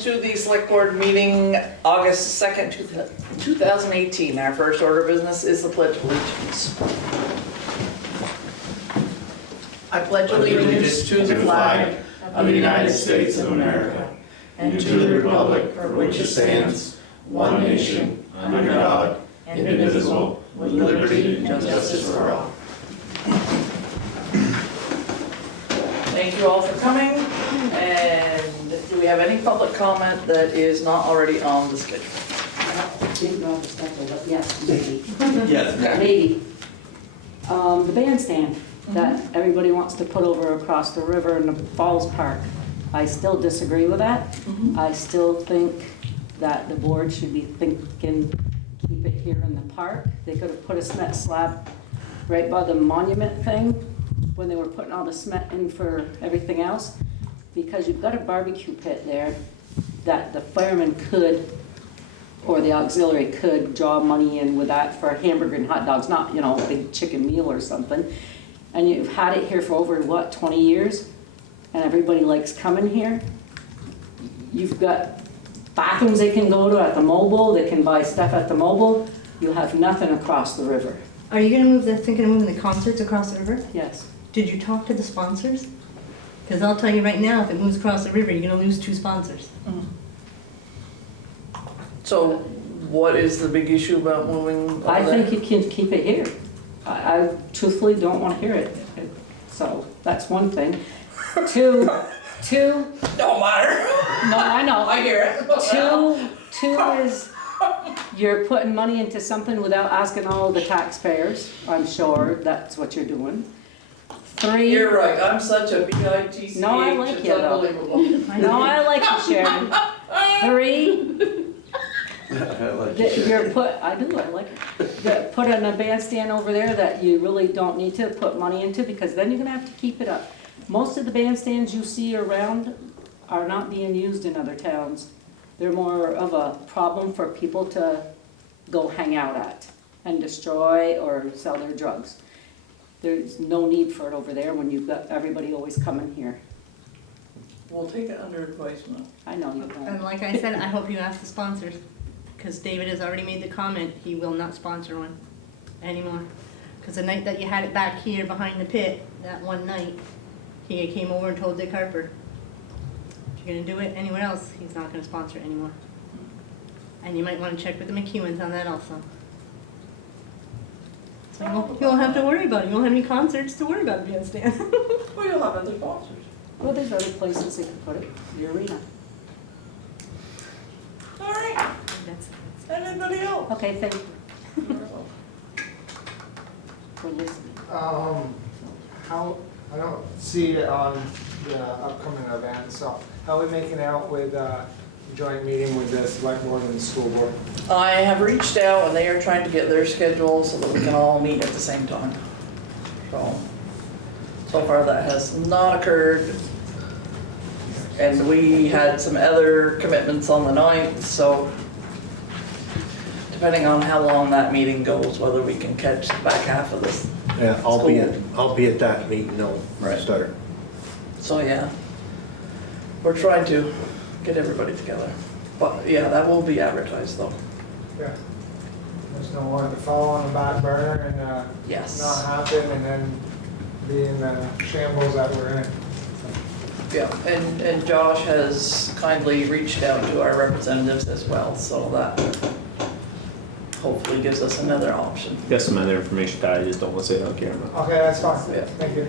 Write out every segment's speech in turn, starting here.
to the select board meeting, August 2nd, 2018. Our first order of business is the pledge of allegiance. I pledge allegiance to the flag of the United States of America and to the republic for which it stands, one nation, under God, indivisible, with liberty and justice for all. Thank you all for coming, and do we have any public comment that is not already on the schedule? Didn't know the schedule, but yes, maybe. Yes. Maybe. The bandstand that everybody wants to put over across the river in the Falls Park. I still disagree with that. I still think that the board should be thinking, keep it here in the park. They could have put a cement slab right by the monument thing when they were putting all the cement in for everything else, because you've got a barbecue pit there that the firemen could, or the auxiliary could draw money in with that for a hamburger and hot dogs, not, you know, a big chicken meal or something. And you've had it here for over, what, 20 years? And everybody likes coming here. You've got bathrooms they can go to at the mobile, they can buy stuff at the mobile. You have nothing across the river. Are you gonna thinking of moving the concerts across the river? Yes. Did you talk to the sponsors? Because I'll tell you right now, if it moves across the river, you're gonna lose 2 sponsors. So what is the big issue about moving over I there? think you can keep it here. I truthfully don't want to hear it. So that's one thing. Two, Don't matter. no, I know. I hear it. Two is you're putting money into something without asking all the taxpayers. I'm sure that's what you're doing. 3. You're right, I'm such a B-I-T-C-H, No, I like it's you, though. unbelievable. No, I like you, Sharon. 3, I like it. Putting a bandstand over there that you really don't need to put money into, because then you're gonna have to keep it up. Most of the bandstands you see around are not being used in other towns. They're more of a problem for people to go hang out at and destroy or sell their drugs. There's no need for it over there when you've got everybody always coming here. We'll take it under advisement. I know you And don't. like I said, I hope you ask the sponsors, because David has already made the comment, he will not sponsor one anymore. Because the night that you had it back here behind the pit, that one night, he came over and told Dick Harper, if you're gonna do it anywhere else, he's not gonna sponsor it anymore. And you might wanna check with the McEwens on that also. So you won't have to worry about it, you won't have any concerts to worry about, bandstand. Well, you'll have other sponsors. Well, there's other places they can put it, the arena. All right, That's- anybody else? Okay, thank you for listening. How, I don't see it on the upcoming event, so how are we making out with joint meeting with the select board and the school board? I have reached out and they are trying to get their schedule so that we can all meet at the same time. So far that has not occurred. And we had some other commitments on the 9th, so depending on how long that meeting goes, whether we can catch the back half of this. Yeah, I'll be at that meeting, no, start. So yeah, we're trying to get everybody together. But yeah, that will be advertised though. Yeah. There's no one to fall on the back burner and Yes. not happen and then be in the shambles that we're in. Yeah, and Josh has kindly reached out to our representatives as well, so that hopefully gives us another option. Got some other information that I just don't want to say on camera. Okay, that's fine. Yeah. Thank you.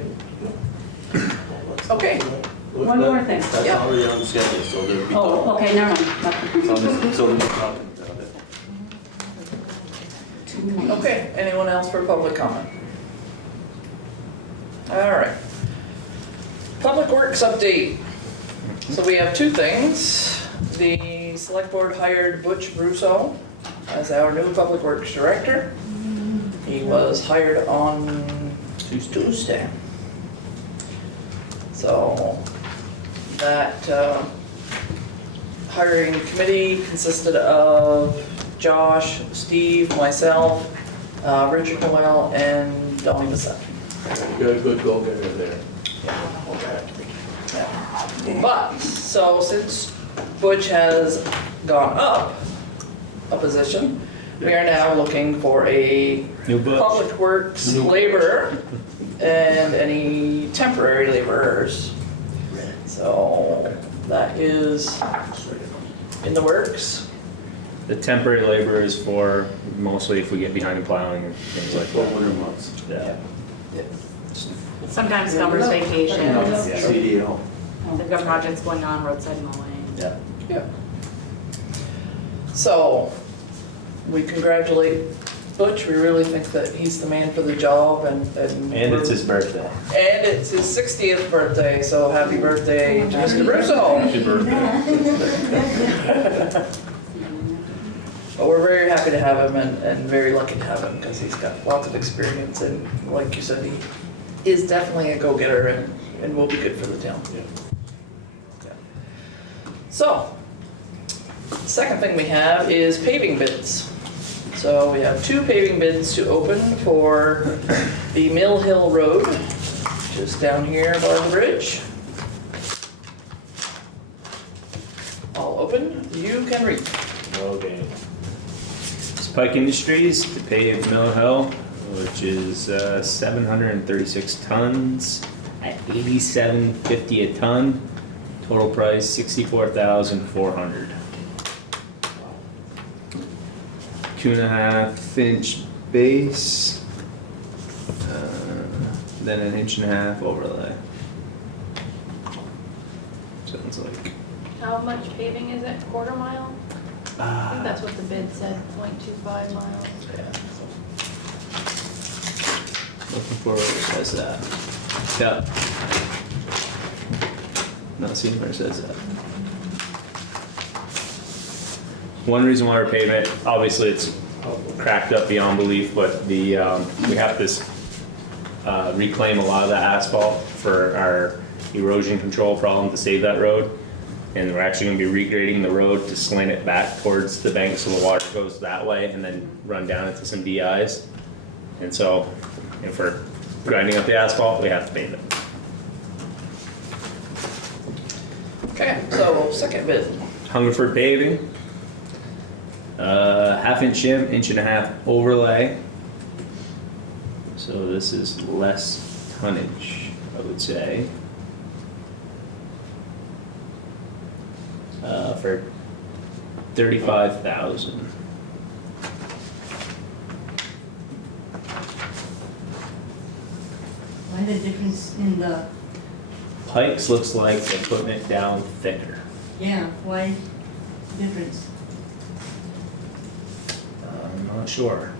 Okay, One more thing. That's Yeah. already on the schedule, so there'll be. Oh, okay, never mind. So there'll be talking about it. 2 minutes. okay, anyone else for public comment? All right. Public Works update. So we have 2 things. The select board hired Butch Russo as our new Public Works Director. He was hired on Tuesday. So that hiring committee consisted of Josh, Steve, myself, Richard Noel, and Donnie Bissett. You're a good go-getter there. Yeah. But, so since Butch has gone up a position. We are now looking for a New Butch. public works laborer and any temporary laborers. So that is in the works. The temporary labor is for mostly if we get behind in plowing and things like that. Winter months. Yeah. Sometimes covers vacations, Yeah. CDL. they've got projects going on, roadside mowing. Yeah. Yeah. So, we congratulate Butch, we really think that he's the man for the job and. And it's his birthday. And it's his 60th birthday, so happy birthday to Mr. Russo. Happy birthday. But we're very happy to have him and very lucky to have him because he's got lots of experience and like you said, he is definitely a go-getter and will be good for the town. Yeah. Yeah. So, second thing we have is paving bids. So we have 2 paving bids to open for the Mill Hill Road, just down here by the bridge. All open, you can read. Okay. Pike Industries to pave Mill Hill, which is 736 tons at $87.50 a ton. Total price $64,400. 2.5 inch base, then an 1.5 inch overlay. Sounds like. How much paving is it, quarter mile? I think that's what the bid said, 0.25 miles. Looking for where it says that. Yep. Not seeing where it says that. One reason why we're paving it, obviously it's cracked up beyond belief, but the we have to reclaim a lot of the asphalt for our erosion control problem to save that road. And we're actually gonna be regrading the road to slant it back towards the bank so the water goes that way and then run down into some DIs. And so if we're grinding up the asphalt, we have to pave it. Okay, so second bid. Hungerford paving. 1/2 inch shim, 1.5 inch overlay. So this is less tonnage, I would say. For 35,000. Why the difference in the, Pikes looks like they're putting it down thicker. yeah, why difference? I'm not sure.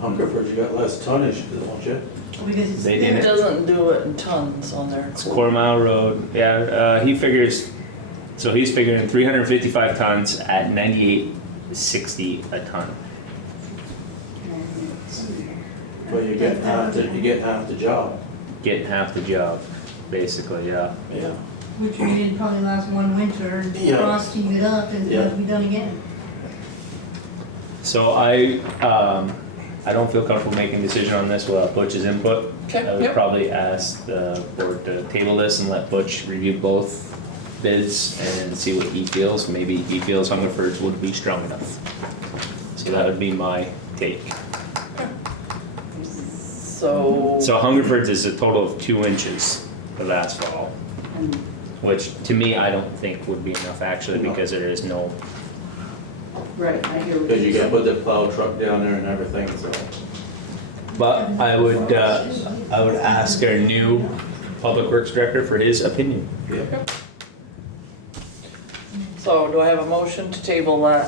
Hungerford, you got less tonnage, don't you? Because it's They It didn't. doesn't do it in tons on there. It's quarter mile road. Yeah, he figures. So he's figuring 355 tons at 98.60 a ton. But you're getting half the job. Getting half the job, basically. Yeah. Yeah. which we did probably last one winter, and Yeah. frosting it up and Yeah. it'll be done again. So I don't feel comfortable making a decision on this without Butch's input. Okay, I would yep. probably ask the board to table this and let Butch review both bids and see what he feels. Maybe he feels Hungerford's would be strong enough. So that would be my take. So, So Hungerford's is a total of 2 inches of asphalt, And which to me, I don't think would be enough actually No. because there is no, right, I hear what Because you you're gotta put the plow truck down there and everything, so. but I would ask our new public works director for his opinion. Yeah. so do I have a motion to table that,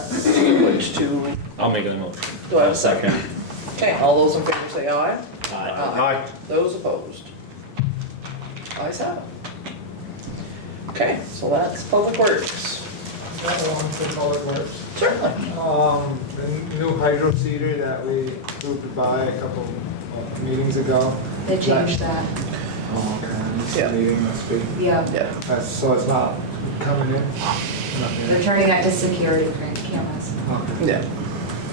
which to, I'll make a motion. do I have a second? Okay, all those in favor say aye. Aye. Those opposed? Ayes have it. Okay, so that's Public Works. That one for Public Works. Certainly. The new hydro seeder that we approved to buy a couple of meetings ago. They changed that, Oh, okay, Yeah. this meeting must be, yeah. Yeah. so it's not coming in? Not They're yet. turning that to security cameras. Okay. Yeah.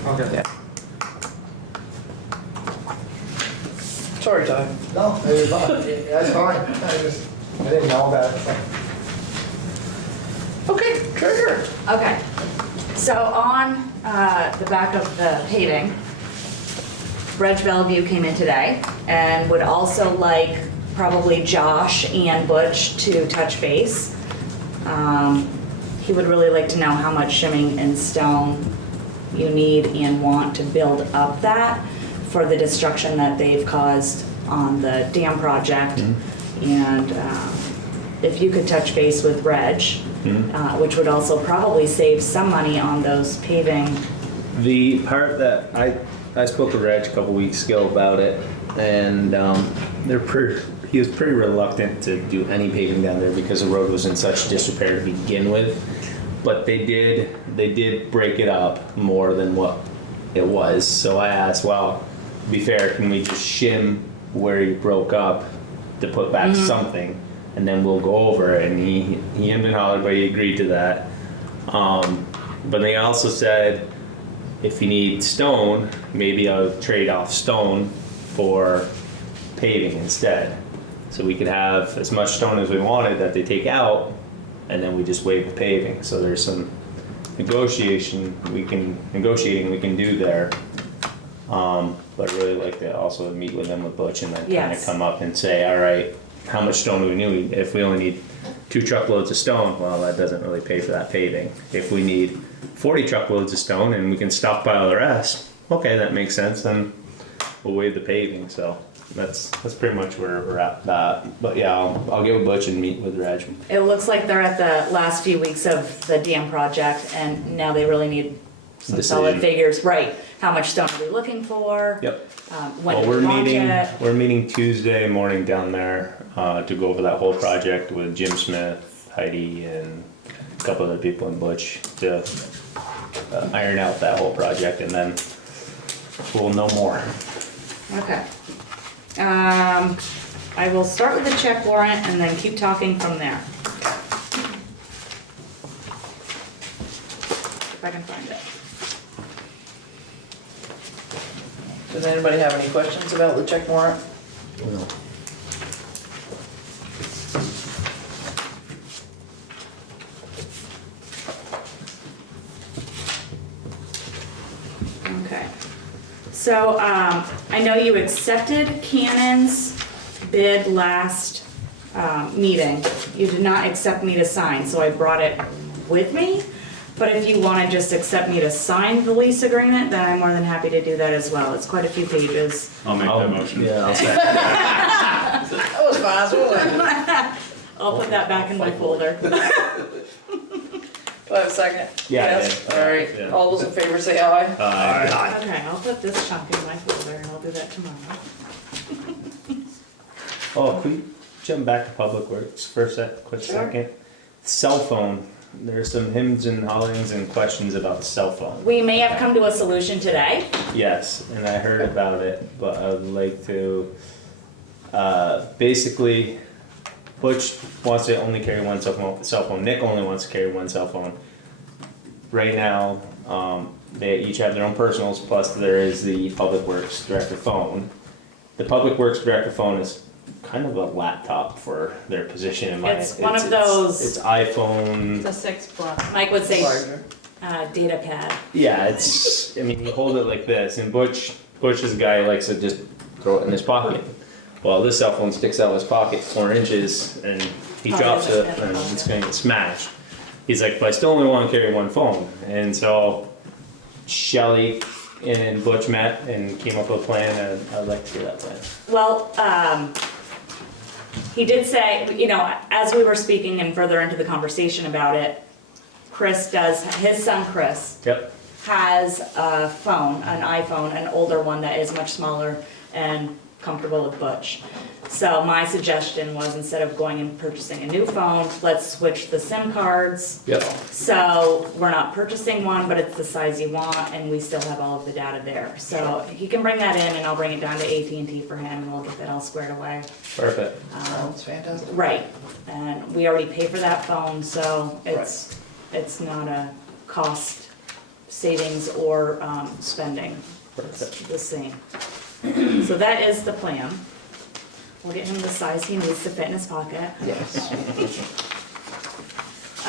Okay. Yeah. Sorry, Ty. No, that's fine, I didn't know that. Okay, treasurer. Okay, so on the back of the paving, Reg Bellevue came in today and would also like probably Josh and Butch to touch base. He would really like to know how much shimming and stone you need and want to build up that for the destruction that they've caused on the dam project. And if you could touch base with Reg, which would also probably save some money on those paving. The part that I spoke to Reg a couple weeks ago about it, and he was pretty reluctant to do any paving down there because the road was in such disrepair to begin with. But they did break it up more than what it was. So I asked, well, to be fair, can we just shim where he broke up to put back something, and then we'll go over it? And he hemmed and hollered, but he agreed to that. But they also said, if you need stone, maybe I'll trade off stone for paving instead. So we could have as much stone as we wanted that they take out, and then we just waive the paving. So there's some negotiating we can do there. But I'd really like to also meet with them with Butch and then kind of Yes. come up and say, all right, how much stone do we need? If we only need 2 truckloads of stone, well, that doesn't really pay for that paving. If we need 40 truckloads of stone and we can stockpile the rest, okay, that makes sense, then we'll waive the paving. So that's pretty much where we're at that. But yeah, I'll get with Butch and meet with Reg. It looks like they're at the last few weeks of the dam project and now they really need some solid Decision. figures. Right, how much stone are we looking for? Yep. When Well, do we launch it? we're meeting Tuesday morning down there to go over that whole project with Jim Smith, Heidi, and a couple other people in Butch to iron out that whole project, and then we'll know more. Okay. I will start with the check warrant and then keep talking from there. If I can find it. Does anybody have any questions about the check warrant? Okay. So, I know you accepted Cannon's bid last, meeting. You did not accept me to sign, so I brought it with me. But if you wanna just accept me to sign the lease agreement, then I'm more than happy to do that as well. It's quite a few pages. I'll make that motion. Yeah, I'll second. That was fast, wasn't it? I'll put that back in my folder. Do I have a second? Yeah, Yes, yeah, alright, yeah. all those in favor say aye. Okay, I'll put this chunk in my folder and I'll do that tomorrow. Oh, can we jump back to Public Works for a quick Sure. second? Cell phone. There's some hymns and hollings and questions about the cell phone. We may have come to a solution today. Yes, and I heard about it, but I'd like to, basically, Butch wants to only carry one cell phone, Nick only wants to carry one cell phone. Right now, they each have their own personals, plus there is the Public Works Director phone. The Public Works Director phone is kind of a laptop for their position in my. It's one of those- It's iPhone. It's a 6 Plus. Mike would say, Larger. data pad. Yeah, it's. I mean, you hold it like this, and Butch is a guy who likes to just throw it in his pocket. Well, this cell phone sticks out of his pocket 4 inches, and he Probably drops doesn't it, fit in and the it's pocket. gonna get smashed. He's like, but I still only want to carry one phone, and so Shelley and Butch met and came up with a plan, and I'd like to hear that plan. Well, he did say, you know, as we were speaking and further into the conversation about it, his son Chris Yep. has a phone, an iPhone, an older one that is much smaller and comfortable with Butch. So my suggestion was, instead of going and purchasing a new phone, let's switch the SIM cards. Yep. So we're not purchasing one, but it's the size you want, and we still have all of the data there. So he can bring that in, and I'll bring it down to AT&T for him, and we'll get that all squared away. Perfect. Sounds fantastic. Right, and we already pay for that phone, so it's not a cost savings or spending. It's Perfect. the same. So that is the plan. We'll get him the size he needs to fit in his pocket. Yes.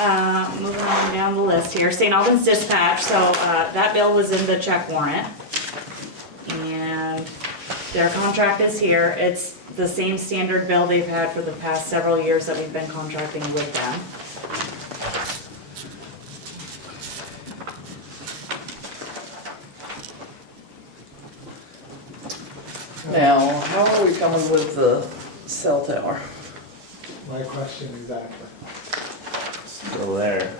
Moving on down the list here, St. Albans Dispatch, so, that bill was in the check warrant. And their contract is here, it's the same standard bill they've had for the past several years that we've been contracting with them. Now, how are we coming with the cell tower? My question exactly. Still there.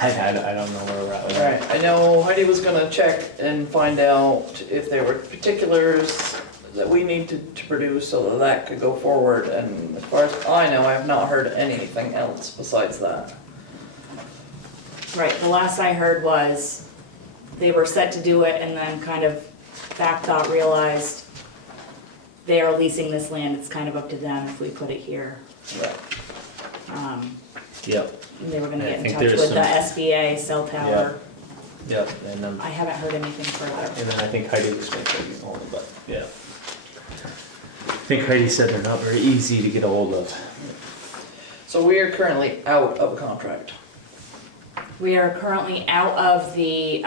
I don't know where we're at with that. Alright, I know Heidi was gonna check and find out if there were particulars that we need to produce so that that could go forward, and as far as I know, I have not heard anything else besides that. Right, the last I heard was they were set to do it and then kind of back thought realized they are leasing this land, it's kind of up to them if we put it here. Right. Yep, And they were gonna I get in think touch there's with the some- SBA cell tower. yep, and then I haven't heard anything further. I think Heidi was gonna take it home, but yeah. I think Heidi said they're not very easy to get a hold of. So we are currently out of a contract. We are currently out of the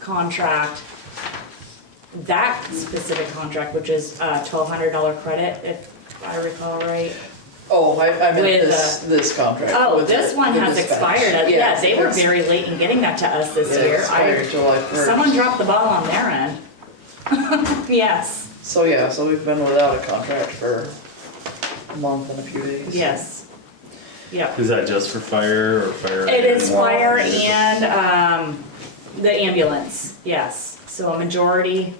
contract, that specific contract, which is $1,200 credit, if I recall right. Oh, I meant With, this contract. Oh, with this the- one the has dispatch. expired, yeah, they were it's- very late in getting that to us this it year. expired July 1st. Someone dropped the ball on their end. Yes, So yeah, so we've been without a contract for a month and a few days. yes, yep. Is that just for fire or fire? It is fire and the ambulance, yes. So a majority,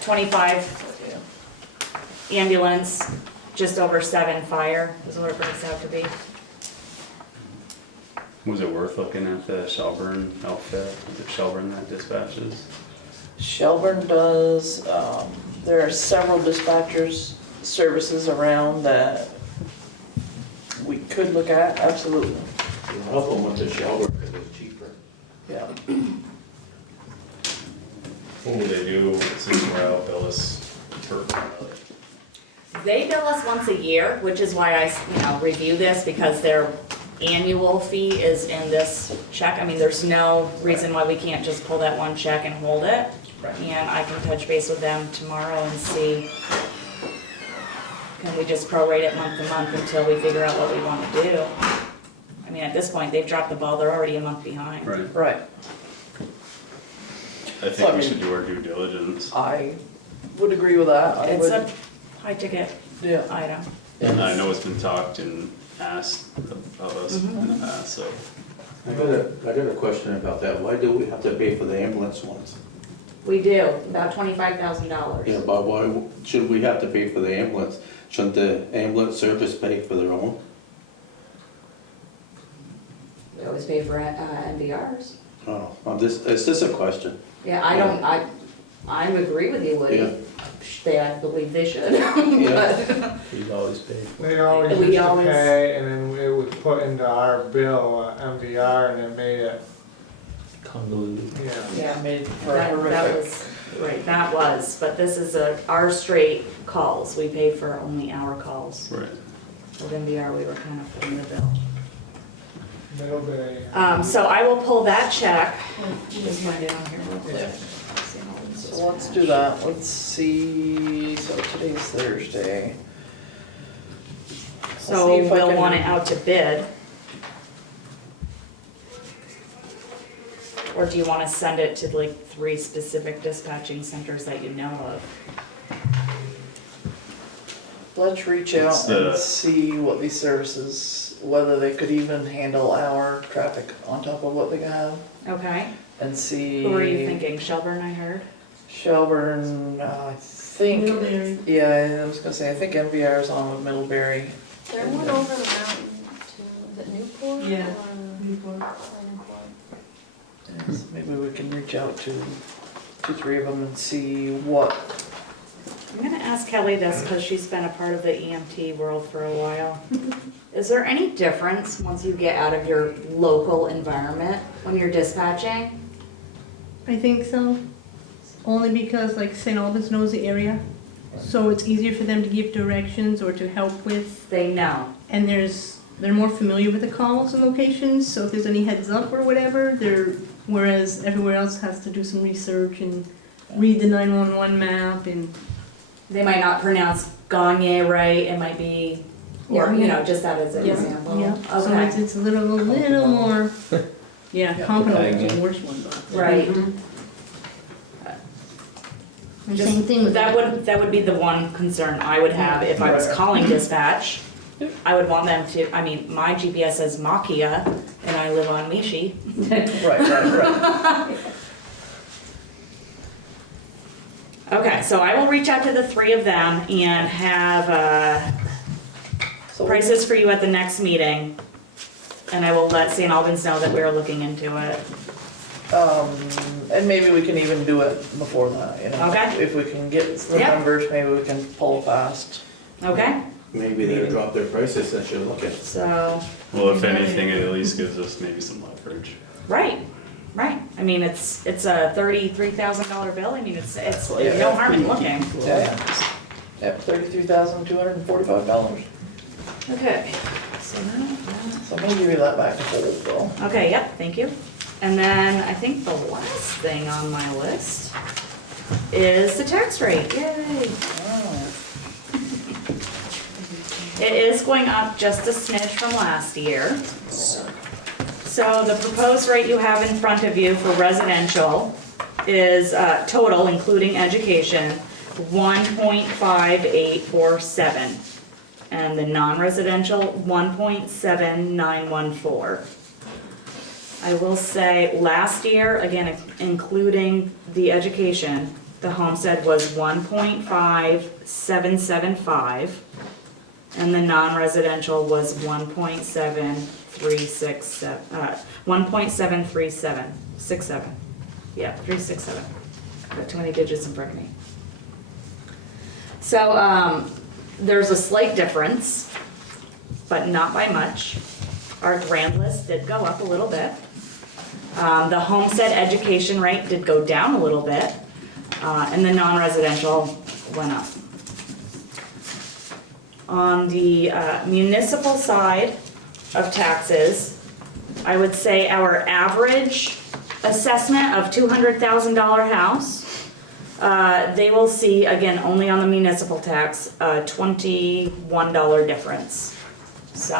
25 Yeah. ambulance, just over 7 fire is what it breaks out to be. Was it worth looking at the Shelburne outfit? Is it Shelburne that dispatches? Shelburne does, there are several dispatchers services around that we could look at, absolutely, You'll help them with the shower because it's cheaper. yeah. What would they do since we're out, bill us per pilot? They bill us once a year, which is why I, review this, because their annual fee is in this check. I mean, there's no reason why we can't just pull that one check and hold it. Right. And I can touch base with them tomorrow and see, can we just prorate it month to month until we figure out what we want to do? I mean, at this point, they've dropped the ball, they're already a month behind. Right. Right, I think we should do our due diligence. I would agree with that, I It's would, a high ticket yeah. item. And I know it's been talked and asked of us in the past, so. I got a question about that. Why do we have to pay for the ambulance ones? We do, about $25,000. Yeah, but why should we have to pay for the ambulance? Shouldn't the ambulance service pay for their own? We always pay for NVRs. Oh, it's just a question. Yeah, I agree with you, Woody. I believe they should. Yeah. He's always paid. They always We used to always- pay, and then it was put into our bill, MVR, and it made it, Convoluted. yeah. Yeah, Made for that horrific. was, right, that was, but this is our straight calls. We pay for only our calls. Right. With NVR, we were kind of footing the bill. Middle Bay. So I will pull that check. Just find it on here real quick. Yeah. So let's do that, let's see, so today's Thursday. I'll see So if I we'll can- want it out to bid. Or do you want to send it to like 3 specific dispatching centers that you know of? Let's reach What's out the- and see what these services, whether they could even handle our traffic on top of what they have, Okay. and see. Who are you thinking? Shelburne, I heard? Shelburne, I think. Middlebury. Yeah, I was gonna say, I think MVR is on with Middlebury. There one over the mountain to, is it Newport? Yeah. Or Newport. Yes, maybe we can reach out to 2-3 of them and see what, I'm gonna ask Kelly this because she's been a part of the EMT world for a while. Is there any difference once you get out of your local environment when you're dispatching? I think so, only because like St. Albans knows the area, so it's easier for them to give directions or to help with, They know. and there's they're more familiar with the calls and locations, so if there's any heads up or whatever, whereas everywhere else has to do some research and read the 911 map and. They might not pronounce Gagne right, it might be, or, you know, just that as an example. Yeah, so Okay, it's a little more, yeah, Yeah, competent is the worst one, but. right. And Just- same thing with. That would be the one concern I would have if I was calling dispatch. I would want them to, I mean, my GPS says Makia and I live on Mishi. Right. Okay, so I will reach out to the three of them and have So prices for you at the next meeting. And I will let St. Albans know that we're looking into it. And maybe we can even do it before that, you know? Okay. If we can get the Yeah. numbers, maybe we can pull fast. Okay, Maybe they'll drop their prices since you're looking. so, Well, if anything, it at least gives us maybe some leverage. right. I mean, it's a $33,000 bill. I mean, it's Yeah. no harm in looking. Yeah. Yep, $33,245. Okay, so that. So I'm gonna give you that back to hold though. Okay, yep, thank you. And then I think the last thing on my list is the tax rate, yay. It is going up just a smidge from last year. So the proposed rate you have in front of you for residential is total, including education, 1.5847. And the non-residential, 1.7914. I will say, last year, again, including the education, the homestead was 1.5775, and the non-residential was 1.73767. Yeah, 367. Got too many digits in front of me. So, there's a slight difference, but not by much. Our grand list did go up a little bit. The homestead education rate did go down a little bit, and the non-residential went up. On the municipal side of taxes, I would say our average assessment of $200,000 house, they will see, again, only on the municipal tax, a $21 difference. So,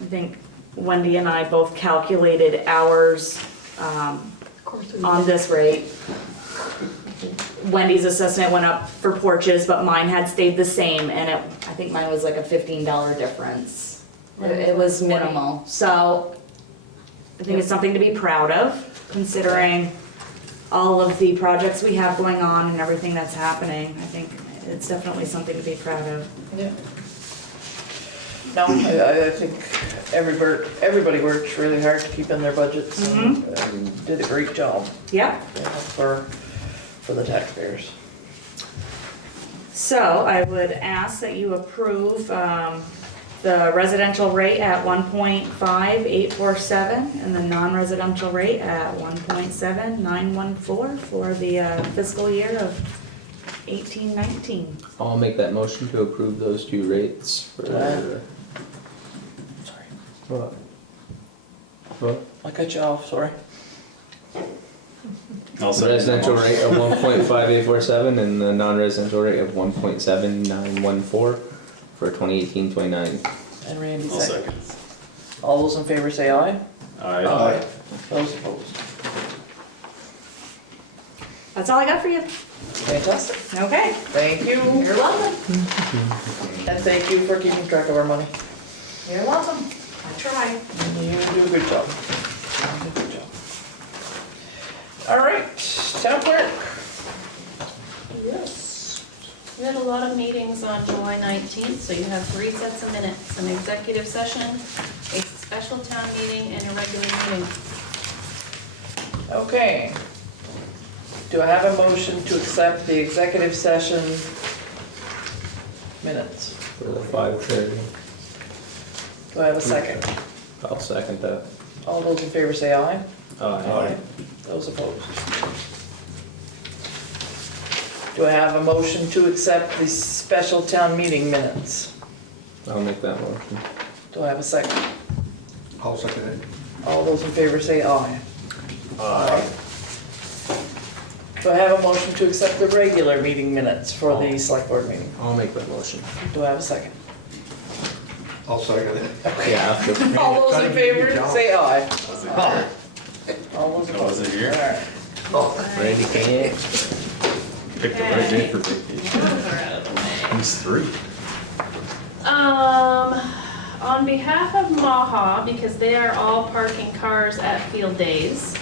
I think Wendy and I both calculated ours on this rate. Wendy's assessment went up for porches, but mine had stayed the same, and I think mine was like a $15 difference. It was minimal, so I think it's something to be proud of, considering all of the projects we have going on and everything that's happening. I think it's definitely something to be proud of. Yeah. No, I think everybody works really hard to keep in their budgets and did a great job, Yep. you know, for the taxpayers. So I would ask that you approve the residential rate at 1.5847 and the non-residential rate at 1.7914 for the fiscal year of 18-19. I'll make that motion to approve those two rates for. Sorry, What? What? I cut you off, sorry. I'll second the Residential motion. rate of 1.5847 and the non-residential rate of 1.7914 for 2018-29. And Randy I'll second. second. All those in favor say aye. Aye. Those opposed. That's all I got for you. Fantastic. Okay. Thank you. You're welcome. And thank you for keeping track of our money. You're welcome. I try. You do a good job. You do a good job. All right, town clerk. Yes. We had a lot of meetings on July 19th, so you have 3 sets of minutes, an executive session, a special town meeting, and a regular meeting. Okay. Do I have a motion to accept the executive session minutes? For the 5:30. Do I have a second? I'll second that. All those in favor say aye. Aye. Those opposed. Do I have a motion to accept the special town meeting minutes? I'll make that motion. Do I have a second? I'll second it. All those in favor say aye. Aye. Do I have a motion to accept the regular meeting minutes for the select board meeting? I'll make that motion. Do I have a second? I'll second it. Yeah, after. All those in favor say aye. Oh, All those Oh, is opposed? it here? Alright. oh, Randy can't. Picked the right day for vacation. Who's 3? On behalf of Maha, because they are all parking cars at field days,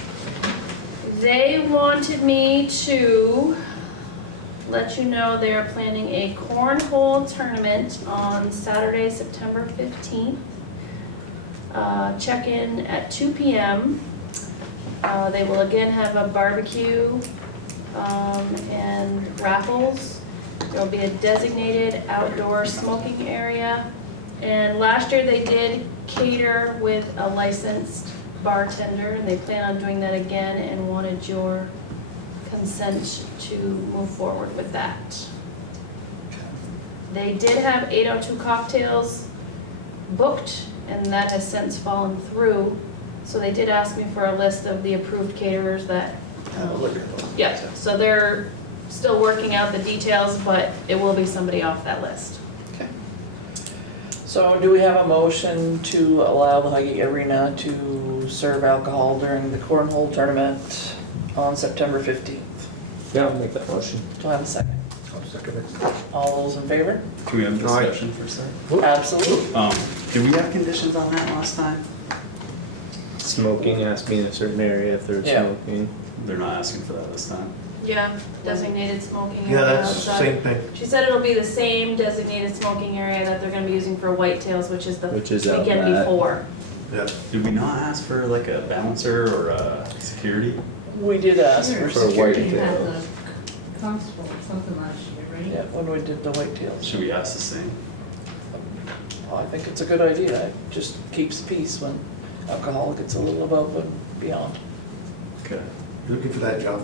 they wanted me to let you know they are planning a cornhole tournament on Saturday, September 15th. Check-in at 2 p.m. They will again have a barbecue and raffles. There will be a designated outdoor smoking area. And last year they did cater with a licensed bartender, and they plan on doing that again and wanted your consent to move forward with that. They did have 802 cocktails booked, and that has since fallen through. So they did ask me for a list of the approved caterers that, yeah, so they're still working out the details, but it will be somebody off that list. Okay. So do we have a motion to allow the Highgate Arena to serve alcohol during the cornhole tournament on September 15th? Yeah, I'll make that motion. Do I have a second? I'll second it. All those in favor? Can we have a Aye. discussion for a second? Absolutely. Did we have conditions on that last time? Smoking has to be in a certain area if they're Yeah. smoking. They're not asking for that this time. Yeah, designated smoking Yeah, area that's the outside. same thing. She said it'll be the same designated smoking area that they're gonna be using for whitetails, which is the Which is out weekend back. before. Yeah. Did we not ask for like a bouncer or a security? We did ask for For security. whitetail. Constable or something last year, right? Yeah, when we did the whitetails. Should we ask the same? Well, I think it's a good idea. It just keeps peace when alcohol gets a little above and beyond. Okay. You're looking for that job?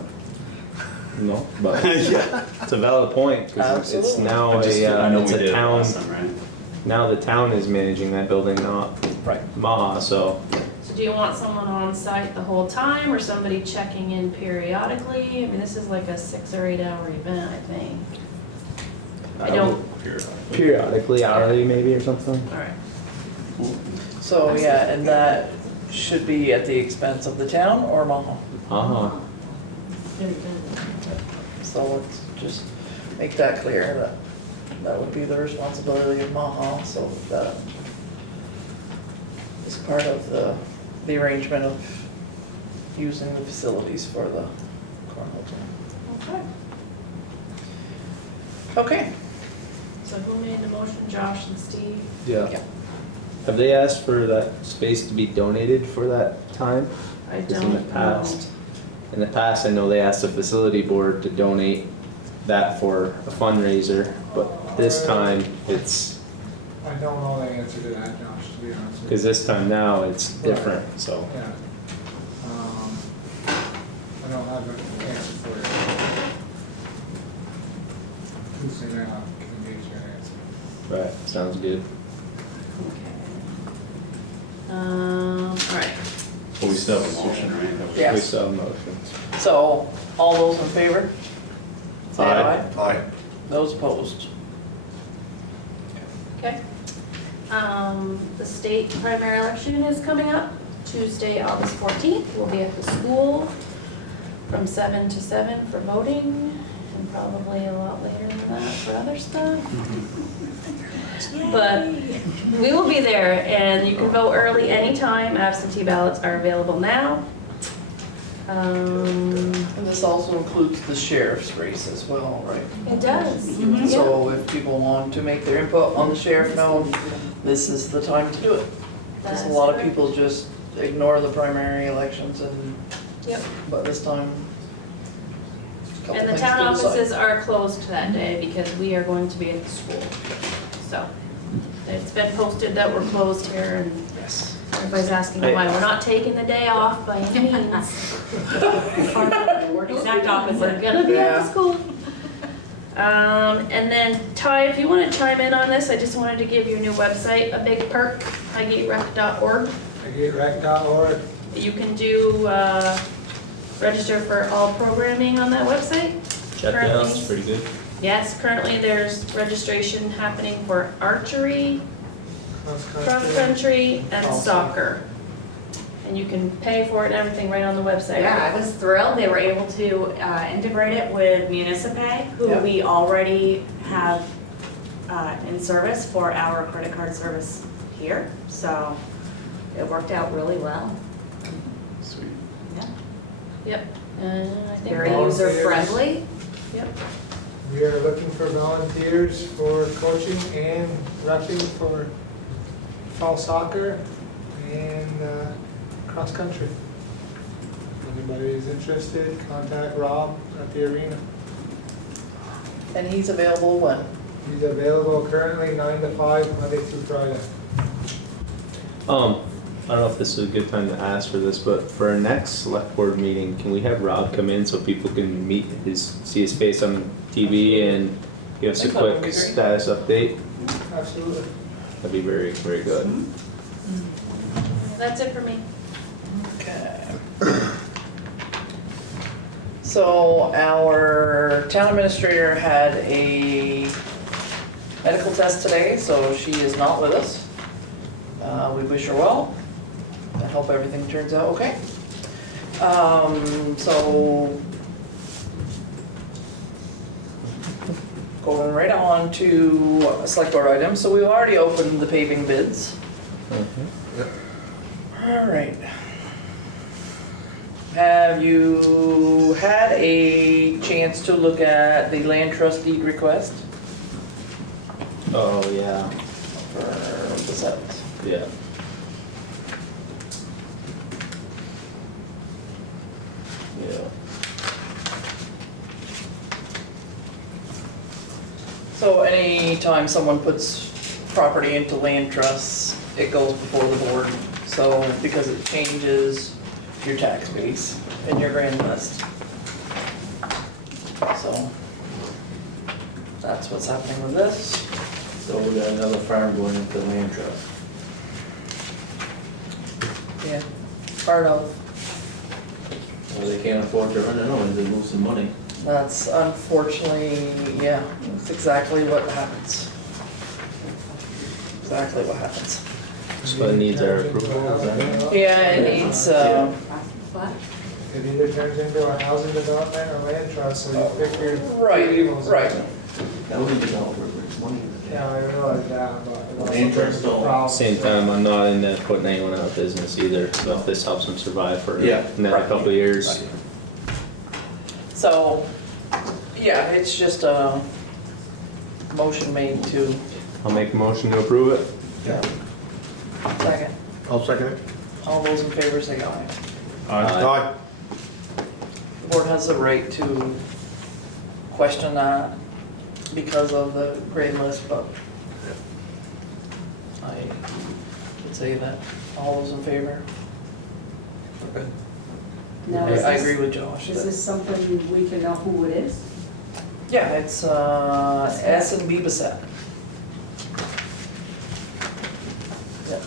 No, but it's a valid point, because it's Absolutely. now I know it's we a did it town, last time, right? now the town is managing that building, not Right. Maha, so. So do you want someone on site the whole time or somebody checking in periodically? I mean, this is like a 6 or 8 hour event, I think. I don't, Periodically, hourly maybe or something. all right. So, yeah, and that should be at the expense of the town or Maha. Maha. So let's just make that clear that that would be the responsibility of Maha, so that is part of the arrangement of using the facilities for the cornhole tournament. Okay. Okay. So who made the motion, Josh and Steve? Yeah. Yeah. Have they asked for that space to be donated for that time? I Because don't in the past, I know they asked the facility board to donate that for a fundraiser, but this time it's, I don't know the answer to that, Josh, to be honest with you. because this time now it's different, so. Yeah. I don't have an answer for you. Tuesday night, I can get you an answer. Right, sounds good. All right. Well, we still have a motion, right? Yes. We saw motion. So, all those in favor? Say Aye. Aye. Those opposed? Okay. The state primary election is coming up, Tuesday, August 14th. We'll be at the school from 7 to 7 for voting, and probably a lot later than that for other stuff. But we will be there, and you can vote early anytime. Absentee ballots are available now. And this also includes the sheriff's race as well, right? It does. So if people want to make their input on the sheriff now, this is the time to do it. Because a That's lot of correct. people just ignore the primary elections and, Yep. but this time. couple And the things town to decide. offices are closed that day because we are going to be at the school. So it's been posted that we're closed here, and Yes. everybody's asking why we're not taking the day off by any means. Exact opposite. We're gonna be at Yeah. the school. And then Ty, if you wanna chime in on this, I just wanted to give your new website a big perk, highgaterec.org. highgaterec.org. You can do, register for all programming on that website. Check it out, Currently- it's pretty good. Yes, currently there's registration happening for archery, cross-country, and Awesome. soccer. And you can pay for it and everything right on the website. Yeah, I was thrilled they were able to integrate it with Municipay, who Yep. we already have in service for our credit card service here. So it worked out really well. Sweet. Yep, and I think. Very Volunteers. user-friendly. Yep, We are looking for volunteers for coaching and roughing for fall soccer and cross-country. Anybody who's interested, contact Rob at the arena. And he's available when? He's available currently 9 to 5, Monday through Friday. I don't know if this is a good time to ask for this, but for our next select board meeting, can we have Rob come in so people can see his face on TV and give us a I thought it would quick be great. status update? Absolutely. That'd be very, very good. that's it for me. Okay. So our town administrator had a medical test today, so she is not with us. We wish her well. I hope everything turns out okay. So going right on to select board items. So we've already opened the paving bids. All right. Have you had a chance to look at the land trust deed request Oh, yeah, for the 7th? yeah. Yeah. So anytime someone puts property into land trusts, it goes before the board. So because it changes your tax base and your grand list. So that's what's happening with this. So we got another farm going into land trust. Yeah, part of. Well, they can't afford to run it on, they lose some money. That's unfortunately, yeah, that's exactly what happens. Exactly what happens. So it needs our approval. Yeah, it needs, What? It either turns into a housing development or land trust, so you pick your right, two evils. right. That would be developer, it's money. Yeah, I realize that, but. it also Land trust brings don't. problems. Same time, I'm not into putting anyone out of business either, so if this helps them survive for Yeah. another Right. couple of years. So, yeah, it's just a motion made to, I'll make a motion to approve it. second. I'll second it. All those in favor say aye. Aye. The board has the right to question that because of the grade list, but I would say that all those in favor. Okay. Now, I agree with Josh. Is that- this something we can know who it is? Yeah, it's S and B Bissett. Yep.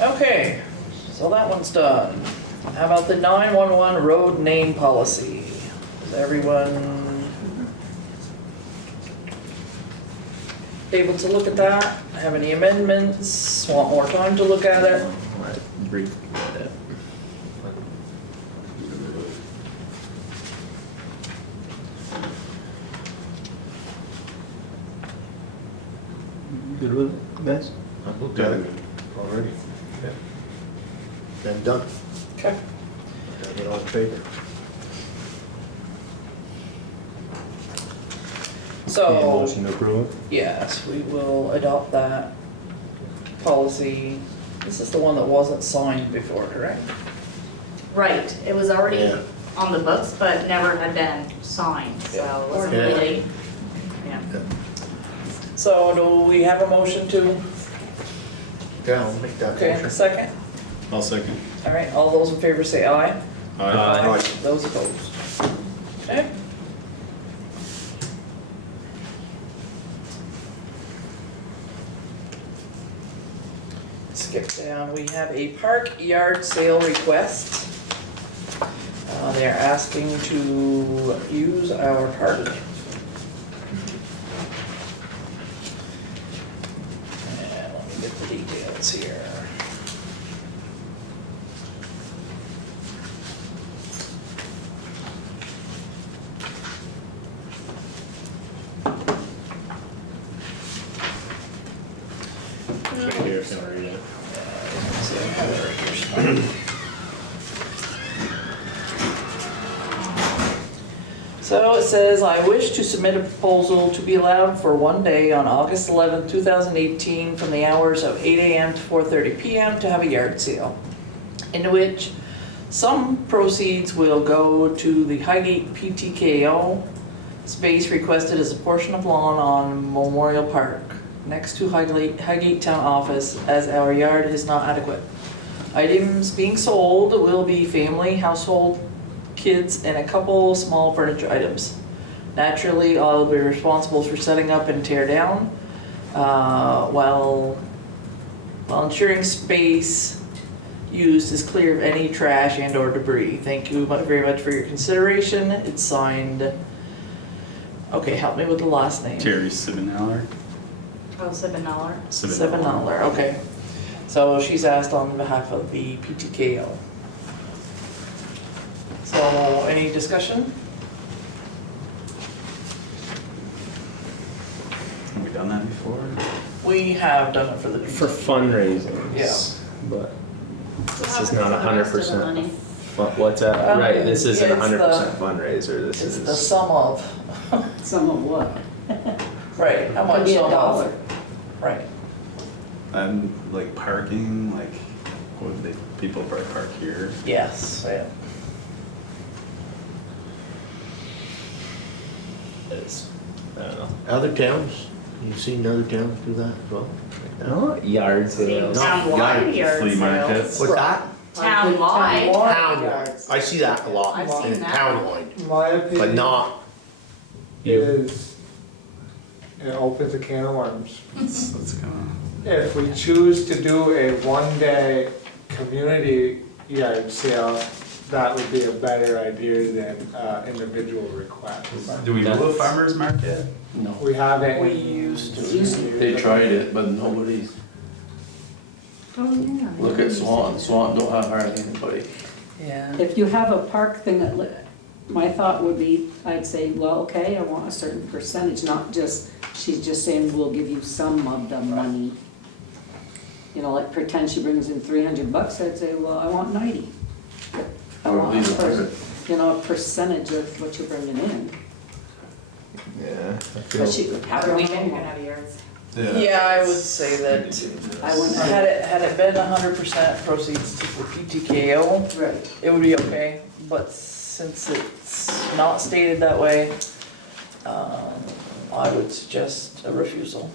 Okay, so that one's done. How about the 911 road name policy? Is everyone able to look at that? Have any amendments? Want more time to look at it? Brief. Good with it, guys? I looked at it already. Then done. Okay. Got it on paper. So. Motion to approve it? Yes, we will adopt that policy. This is the one that wasn't signed before, correct? Right, it was already Yeah. on the books, but never had been signed, so it was Yeah. really, yeah. So do we have a motion to, Yeah, I'll make that okay, motion. second? I'll second. All right, all those in favor say aye. Aye. Those opposed. Okay. Skip down, we have a park yard sale request. They're asking to use our park. And let me get the details here. Right here, if you wanna read it. See, I have it right here somewhere. So it says, I wish to submit a proposal to be allowed for one day on August 11th, 2018, from the hours of 8 a.m. to 4:30 p.m. to have a yard sale, in which some proceeds will go to the Highgate PTKO. Space requested as a portion of lawn on Memorial Park, next to Highgate Town Office, as our yard is not adequate. Items being sold will be family, household, kids, and a couple small furniture items. Naturally, I'll be responsible for setting up and tear down, while ensuring space used is clear of any trash and or debris. Thank you very much for your consideration. It's signed, okay, help me with the last name. Terry Sibinauer. Oh, $7. $7, okay. So she's asked on behalf of the PTKO. So, any discussion? Have we done that before? We have done it for the. For fundraising. Yeah. But So this how is about not the rest of the 100%. money? What's that? Right, this isn't it's the- 100% fundraiser, this It's is. the sum of, Some of what? right, how Could much be a sum dollar. of? Right, Like parking, like, what would they, people park here? yes, yeah. It's, I don't know. Other towns, you seen other towns do that as well? No, yard sales. Town-wide yard Flea sales. markets. What's that? Town-wide. Townwide. I see that a lot. I've seen in that. Townwide, My but opinion not, is, it opens a can of worms. That's kinda, If we choose to do a one-day community yard sale, that would be a better idea than individual requests. do we do a farmer's market? No. We haven't. We used to. They tried it, but nobody's, Oh, yeah. look at Swan, Swan don't have hardly anybody. Yeah. If you have a park thing that, my thought would be, I'd say, well, okay, I want a certain percentage, not just, she's just saying, we'll give you some of the money. You know, like pretend she brings in $300, I'd say, well, I want 90. I Or want leave a it 100. you know, a percentage of what you're bringing in. Yeah, I But feel, Every weekend you're gonna have yards. Yeah, I would say that, I wouldn't, had it been 100% proceeds to the PTKO, right. it would be okay, but since it's not stated that way, I would suggest a refusal.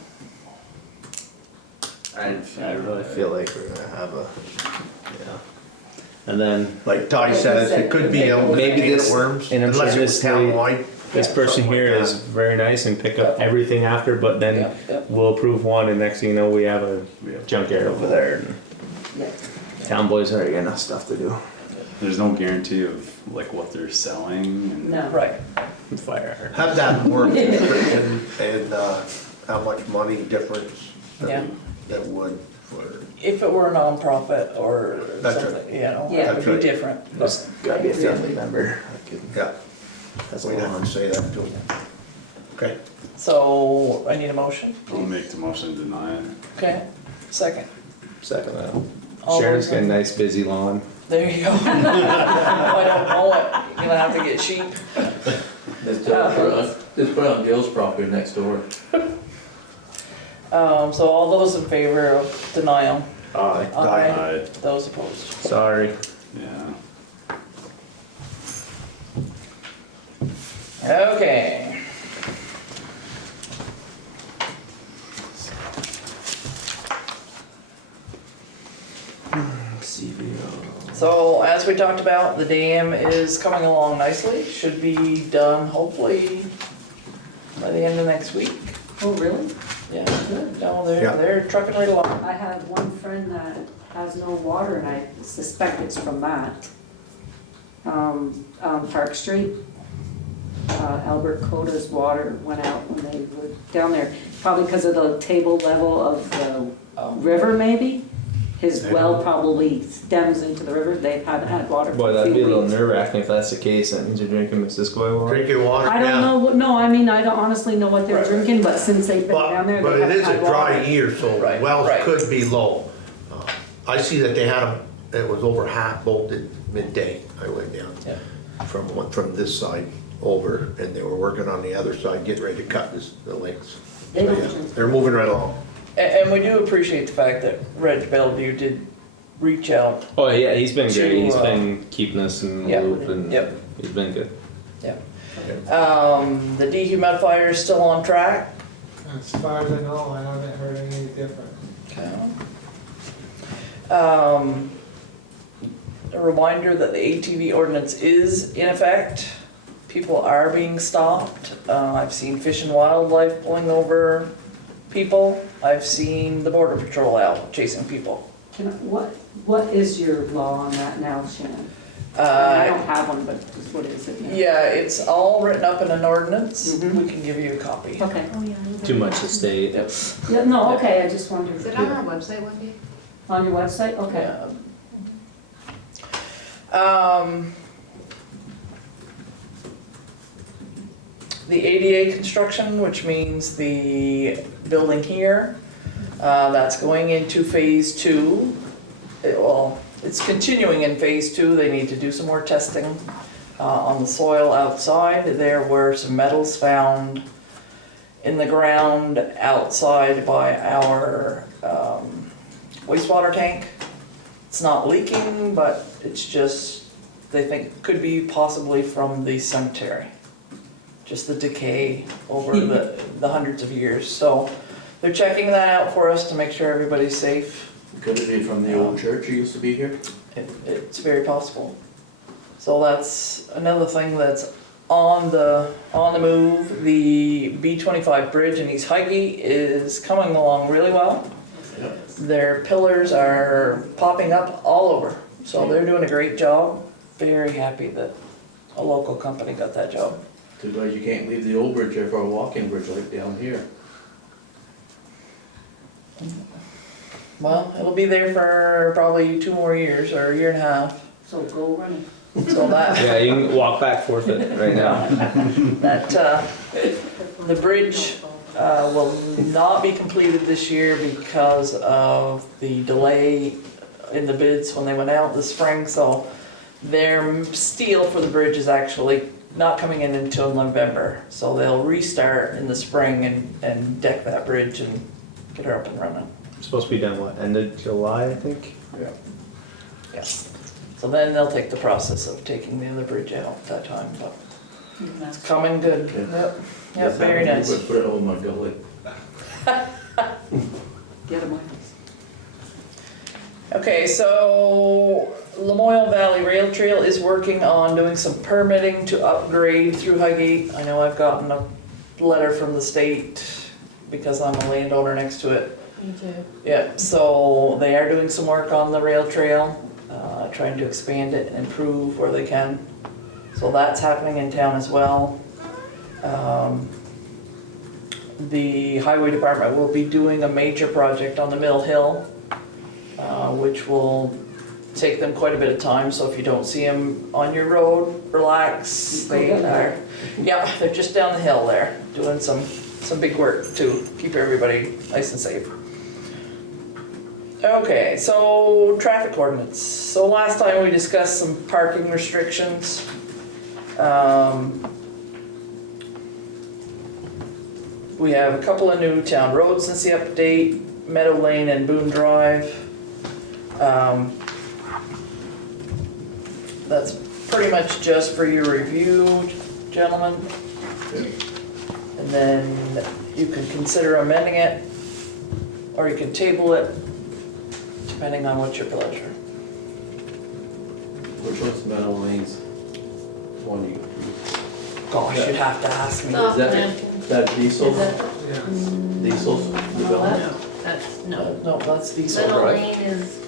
I really feel like we're gonna have a, yeah. And then, like Ty says, it could be a Maybe can of this- worms, and I'm sure unless it was this townwide. this person something here like is that. very nice and pick up everything after, but then Yep, yep. we'll approve one and next thing you know, we have a junkyard over there and town boys already got enough stuff to do. There's no guarantee of like what they're selling and. No. Right. Fire. Have that work and how much money difference Yeah. that would for, If it were a nonprofit or That's something, you know, Yeah. that would be That's right. different. There's gotta be a family member. I could- yeah, That's a we'd have lot. to say that too. Okay, So, I need a motion, I'll make the motion to deny it. okay, second. Second that. All Sharon's those got a in- nice busy lawn. There you go. If I don't mow it, you're gonna have to get sheep. Just put on Gil's property next door. So all those in favor of denial? Aye. Aye. Those opposed? Sorry. Yeah. Okay. CVO. So So as we talked about, the dam is coming along nicely, should be done hopefully by the end of next week. Oh, really? Yeah, Good. no, Yeah. they're trucking right along. I have one friend that has no water, and I suspect it's from that. Park Street, Albert Coda's water went out when they were down there, probably because of the table level of the river, maybe? His well probably stems into the river, they've had water for Boy, a that'd be a few little weeks. nerve wracking if that's the case. That means you're drinking Missisquoi water. Drinking water, I don't know, no, I mean, I don't honestly know what they're Right. drinking, but since they've been down there, But they it haven't is a had dry water. year, so Right, wells right. could be low. I see that they had them, it was over half bolted midday. I went down Yeah. from this side over, and they were working on the other side, getting ready to cut the lengths. They don't Yeah, drink. they're moving right along. And we do appreciate the fact that Reg Bellevue did reach out. Oh yeah, he's been great. He's To, been keeping us in the Yep. loop, and Yep. he's been good. The dehumidifier is still on track. As far as I know, I haven't heard any different. A reminder that the ATV ordinance is in effect. People are being stopped. I've seen Fish and Wildlife pulling over people. I've seen the Border Patrol out chasing people. What is your law on that now, Shannon? I don't have one, but just what is it now? Yeah, it's all written up in an ordinance. Mhm. We can give you a copy. Okay, Oh, yeah. Too much to state. Yep. yeah, no, okay, I just wondered. Is it on our website one day? On your website, okay. Yeah. The ADA construction, which means the building here, that's going into phase 2. It's continuing in phase 2. They need to do some more testing on the soil outside. There were some metals found in the ground outside by our wastewater tank. It's not leaking, but it's just, they think could be possibly from the cemetery. Just the decay over the hundreds of years. So they're checking that out for us to make sure everybody's safe. Could it be from the old church that used to be here? It's very possible. So that's another thing that's on the move. The B25 bridge in East Highgate is coming along really well. Yep. Their pillars are popping up all over. So they're doing a great job. Very happy that a local company got that job. Too bad you can't leave the old bridge there for a walking bridge like down here. Well, it'll be there for probably 2 more years or a year and a half. So go running. So that, Yeah, you can walk back forfeit right now. the bridge will not be completed this year because of the delay in the bids when they went out this spring. So their steel for the bridge is actually not coming in until November. So they'll restart in the spring and deck that bridge and get her up and running. Supposed to be done what? End of July, I think. Yeah. So then they'll take the process of taking the other bridge out at that time, but it's coming good. Okay. Yep, yep, very nice. Put it on my gully. Get 'em. Okay, so Lamoille Valley Rail Trail is working on doing some permitting to upgrade through Highgate. I know I've gotten a letter from the state because I'm a landowner next to it. Me too. Yeah, so they are doing some work on the rail trail, trying to expand it and improve where they can. So that's happening in town as well. The highway department will be doing a major project on the Mill Hill, which will take them quite a bit of time, so if you don't see them on your road, relax. They are, yeah, they're just down the hill there, doing some big work to keep everybody nice and safe. Okay, so traffic ordinance. So last time we discussed some parking restrictions. We have a couple of new town roads since the update, Meadow Lane and Boone Drive. That's pretty much just for your review, gentlemen. And then you can consider amending it, or you can table it, depending on what's your pleasure. Which one's Meadow Lanes? One you. Gosh, you'd have to ask me. Oh, Is that, Hampton. that diesel? Is that, Yes. Diesel no, development? that's, no. No, that's Diesel Meadow Drive. Lane is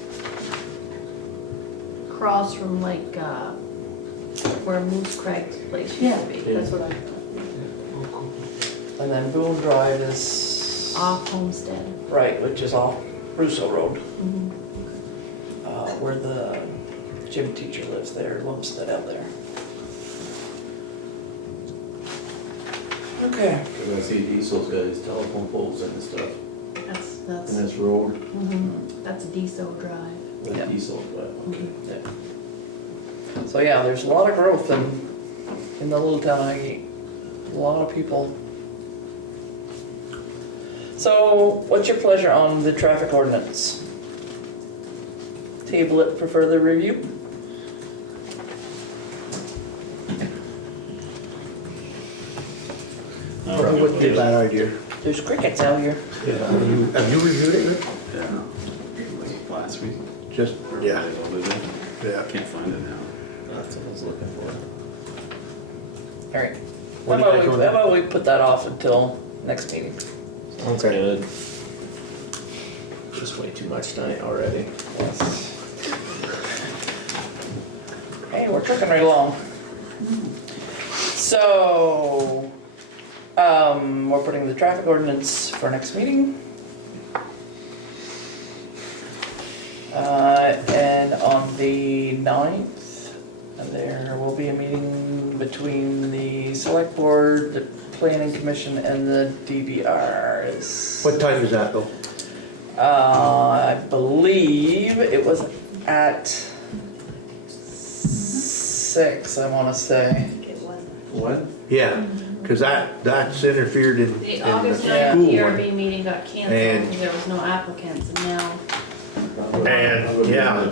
across from like, where Moose Craig's place used Yeah, to be. that's what I thought. And then Boone Drive is, Off Homestead. right, which is off Russo Road, Mhm. where the gym teacher lives there, Lumstead out there. Okay. Cause I see Diesel's got his telephone poles and stuff, That's, and this road, that's Diesel Drive. Yeah. that Diesel, but, okay. So yeah, there's a lot of growth in the little town of Highgate. A lot of people. So what's your pleasure on the traffic ordinance? Table it for further review? Probably wouldn't be a bad idea. There's crickets out here. Yeah, have you reviewed it, Rick? Yeah. Like last week. Just, yeah, yeah. Can't find it now. That's what I was looking for. Alright. How When about did I we, go how about we put that off until next meeting? Sounds good. Just way too much tonight already. Yes. Hey, we're trucking right along. So, we're putting the traffic ordinance for next meeting. And on the 9th, there will be a meeting between the select board, the planning commission, and the DBRs. What time is that though? I believe it was at 6, I wanna say. It was. What? Yeah, cause that's interfered in The the August school 9th one. DRB meeting got canceled And- because there was no applicants, and now And, yeah.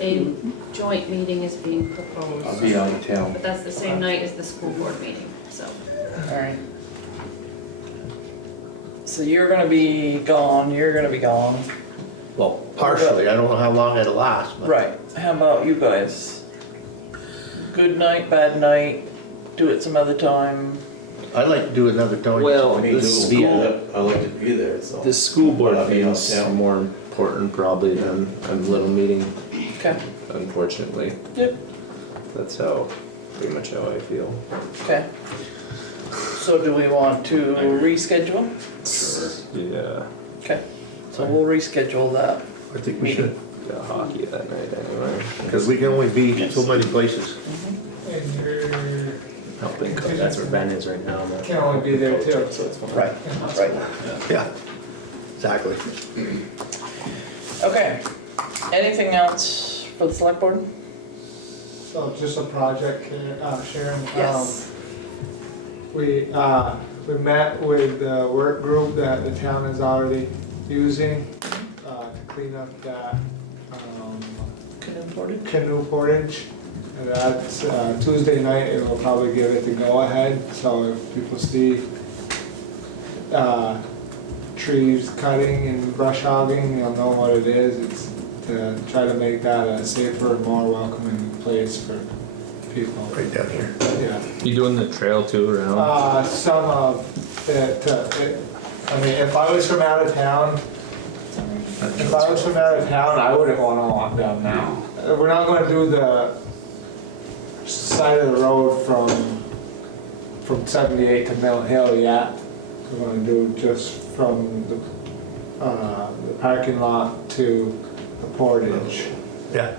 a joint meeting is being I'll proposed. be out of town. But that's the same night as the school board meeting, so. Alright. So you're gonna be gone, Well, partially, I don't know how long it'll last, but. Right, how about you guys? Good night, bad night, do it some other time. I'd like to do another time. Well, Me the too. school, I like to be there, so. the school board I'll be out meeting's of town. more important probably than a little meeting, Okay, unfortunately. yep, That's pretty much how I feel. okay. So do we want to reschedule? Yeah, Okay, so we'll reschedule that. I think we should, got hockey that night anyway. cause we can only be so many places. And you're, Helping coach, that's where Ben is right now. I'm a can only be there too. So it's fine. Right, right. Yeah, exactly. Okay, anything else for the select board? So just a project, Sharon. Yes. We met with the work group that the town is already using to clean up that Canoe boarded? canoe portage. And that's Tuesday night, it will probably give it the go-ahead, so if people see trees cutting and brush hogging, you'll know what it is. It's to try to make that a safer, more welcoming place for people. Right down here. Yeah. You doing the trail too around? Some of it, I mean, if I was from out of town, I wouldn't wanna walk down now. We're not gonna do the side of the road from 78 to Mill Hill yet. We're gonna do just from the parking lot to the portage, Yeah,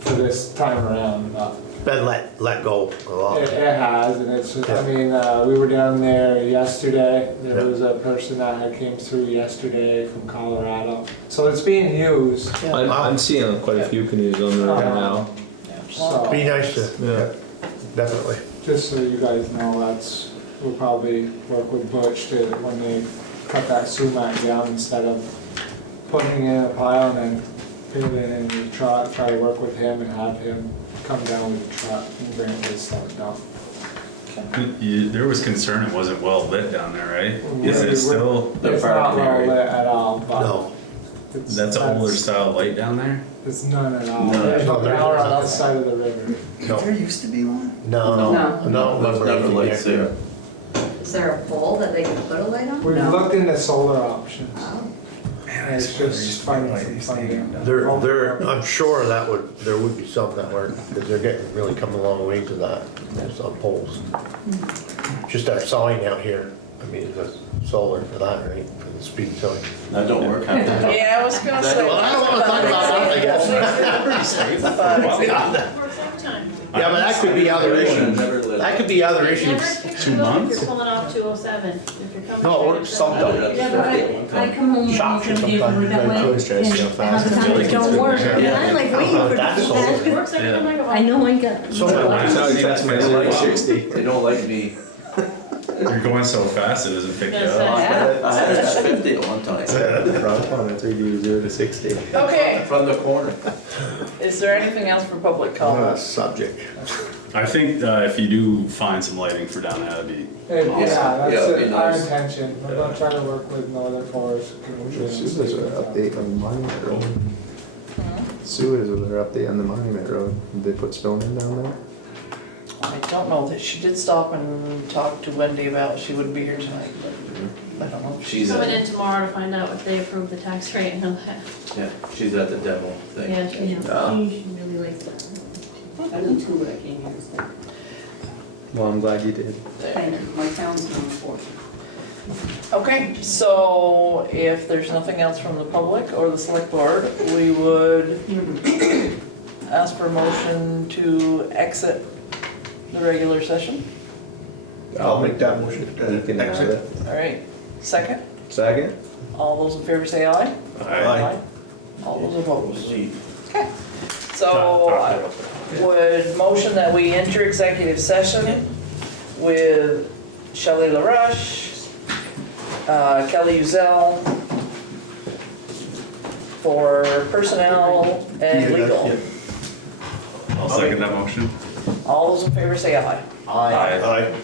for this time around, but been let go a lot. it has, and it's, Yeah. I mean, we were down there yesterday, there Yeah. was a person that had came through yesterday from Colorado. So it's being used, I'm seeing quite a few canoes on the river now. so, Be nice to, Yeah. definitely. just so you guys know, we'll probably work with Butch to, when they cut that sumac down, instead of putting it in a pile and then putting it in the truck, try to work with him and have him come down with the truck and bring his stuff down. There was concern it wasn't well lit down there, right? Is Yeah, it still, The It's not parking well area. lit at all, but. No, it's- that's an older style light down there? There's none at all. No. There's no No, there power isn't. on the side of the river. No, used to be one? no, No. I don't remember Never anything lights there. there. Is there a pole that they can put a light on? We've No. looked into solar options. Oh. And it's just finding some funding. I'm sure there would be some that weren't, because they're getting, really coming a long way to that, there's some poles. Just that sign out here, I mean, it's solar for that, right, for the speed sign. That don't work. Yeah, I was gonna say. Well, I don't wanna talk about that, I guess. But- Works every time. Yeah, but that could be other issues, Never lit. that could be other It never issues. picks 2 you up if months? you're pulling off 207. If you're coming. No, it works straight up the- sometimes. Yeah, but I come home Shocks you from here from sometimes, that way, close tries to see how and fast half the it's time it going. don't work, and Yeah. I'm like waiting for That's the solar. It works every time I go I home. know I got. So- That's how you test my like 60. They don't like me. You're going so fast it doesn't pick you Yes, up. I had it at 50 at one time. Front one, that's where you do 0 to 60. Okay, From the corner. is there anything else for public comment? Subject. I think if you do find some lighting for down there, that'd be Yeah, Yeah, it'd be that's our nice. intention. We're gonna try to work with Northern Forest. Sewers are update on Monument Road. Sewers are their update on the Monument Road. Did they put stone in down there? I don't know, that she did stop and talk to Wendy about she wouldn't be here tonight, but I don't know if She's she's. coming in tomorrow to find out if they approve the tax rate and all that. Yeah, she's at the demo thing. Yeah, She really likes that. I do too, but I can't hear this thing. Well, I'm glad you did. Thank you, my town's number 4. Okay, so if there's nothing else from the public or the select board, we would ask for a motion to exit the regular session. I'll make that motion. You can exit it. All right, second, Second? all those in favor say aye. Aye. All those opposed. Okay, so I would motion that we enter executive session with Shelley LaRuche, Kelly Uzell, for personnel and legal. I'll second that motion. All those in favor say aye. Aye.